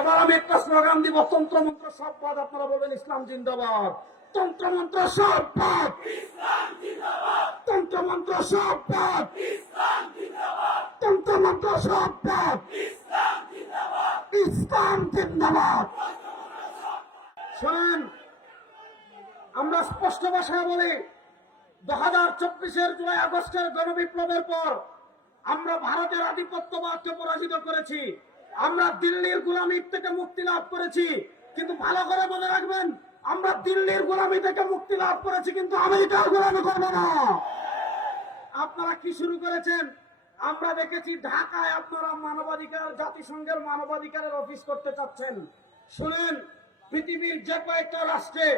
এবার আমি একটা স্লোগান দিব, তন্ত্রমন্ত্র সব বাদ, আপনারা বলবেন ইসলাম জিন্দাবাদ। তন্ত্রমন্ত্র সব বাদ, তন্ত্রমন্ত্র সব বাদ, তন্ত্রমন্ত্র সব বাদ, ইসলাম জিন্দাবাদ। শোনেন, আমরা স্পষ্ট ভাষায় বলি, 2024-এর জুলাই আগস্টের গণবিপ্লবের পর আমরা ভারতের আধিপত্যবাদকে পরাজিত করেছি, আমরা দিল্লির গোলামির থেকে মুক্তি লাভ করেছি। কিন্তু ভালো করে মনে রাখবেন, আমরা দিল্লির গোলামি থেকে মুক্তি লাভ করেছি, কিন্তু আমেরিকার গোলামি করবো না। আপনারা কি শুরু করেছেন? আমরা দেখেছি ঢাকায় আপনারা মানবাধিকার, জাতিসংঘের মানবাধিকারের অফিস করতে চাচ্ছেন। শুনেন, পৃথিবীর যে কয়েকটা রাষ্ট্রে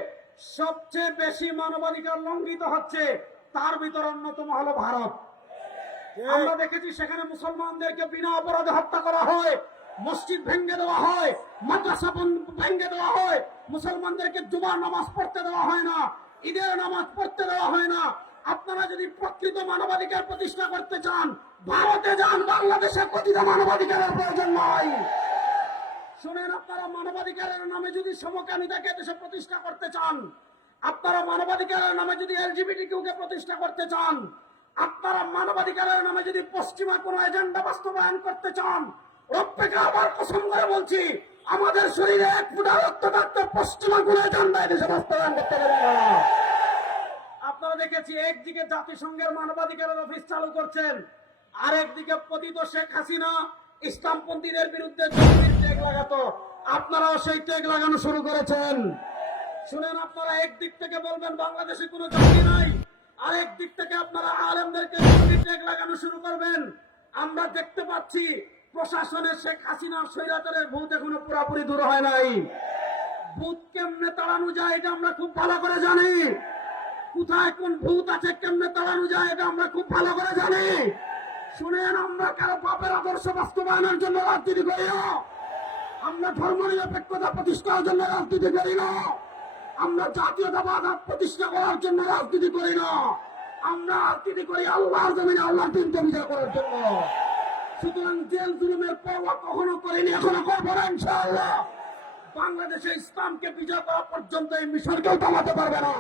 সবচেয়ে বেশি মানবাধিকার লঙ্ঘিত হচ্ছে, তার ভিতর অন্যতম হলো ভারত। আমরা দেখেছি সেখানে মুসলমানদেরকে বিনা অপরাধে হত্যা করা হয়, মসজিদ ভেঙে দেওয়া হয়, মাদ্রাসা ভেঙে দেওয়া হয়, মুসলমানদেরকে জুমার নামাজ পড়তে দেওয়া হয় না, ঈদের নামাজ পড়তে দেওয়া হয় না। আপনারা যদি প্রকৃত মানবাধিকার প্রতিষ্ঠা করতে চান, ভারতে যান, বাংলাদেশে কথিত মানবাধিকারের প্রয়োজন নাই। শুনেন, আপনারা মানবাধিকারের নামে যদি সমকামিতাকে দেশে প্রতিষ্ঠা করতে চান, আপনারা মানবাধিকারের নামে যদি এলজিবিটিকিউকে প্রতিষ্ঠা করতে চান, আপনারা মানবাধিকারের নামে যদি পশ্চিমা কোন এজেন্ডা বাস্তবায়ন করতে চান, রব্বেকে আবার কসম করে বলছি, আমাদের শরীরে এক ফুটা রক্ত থাকতে পশ্চিমা কোন এজেন্ডা দেশে বাস্তবায়ন করতে পারবে না। আপনারা দেখেছি একদিকে জাতিসংঘের মানবাধিকারের অফিস চালু করছেন, আরেকদিকে পতিত শেখ হাসিনা ইসলামপন্থীদের বিরুদ্ধে জঙ্গির ট্যাগ লাগাতো, আপনারাও সেই ট্যাগ লাগানো শুরু করেছেন। শুনেন, আপনারা একদিক থেকে বলবেন বাংলাদেশে কোনো জঙ্গি নাই, আরেক দিক থেকে আপনারা আলেমদেরকে জঙ্গি ট্যাগ লাগানো শুরু করবেন। আমরা দেখতে পাচ্ছি প্রশাসনের শেখ হাসিনার স্বৈরাচারের ভূত এখনো পুরোপুরি দূর হয় নাই। ভূত কেমনে তাড়ানো যায় এটা আমরা খুব ভালো করে জানি, কোথায় কোন ভূত আছে কেমনে তাড়ানো যায় এটা আমরা খুব ভালো করে জানি। শুনেন, আমরা কারো বাপের আদর্শ বাস্তবায়নের জন্য রাজনীতি করি না, আমরা ধর্ম নিরপেক্ষতা প্রতিষ্ঠার জন্য রাজনীতি করি না, আমরা জাতীয়তাবাদ প্রতিষ্ঠা করার জন্য রাজনীতি করি না, আমরা রাজনীতি করি আল্লাহর জমিনে আল্লাহর দিনকে বিজয় করার জন্য। সুতরাং জেল জুলুমের পরোয়া কখনো করিনি, এখনো করবো না ইনশাআল্লাহ। বাংলাদেশে ইসলামকে বিজয় করা পর্যন্ত এই মিশনকেও থামাতে পারবে না।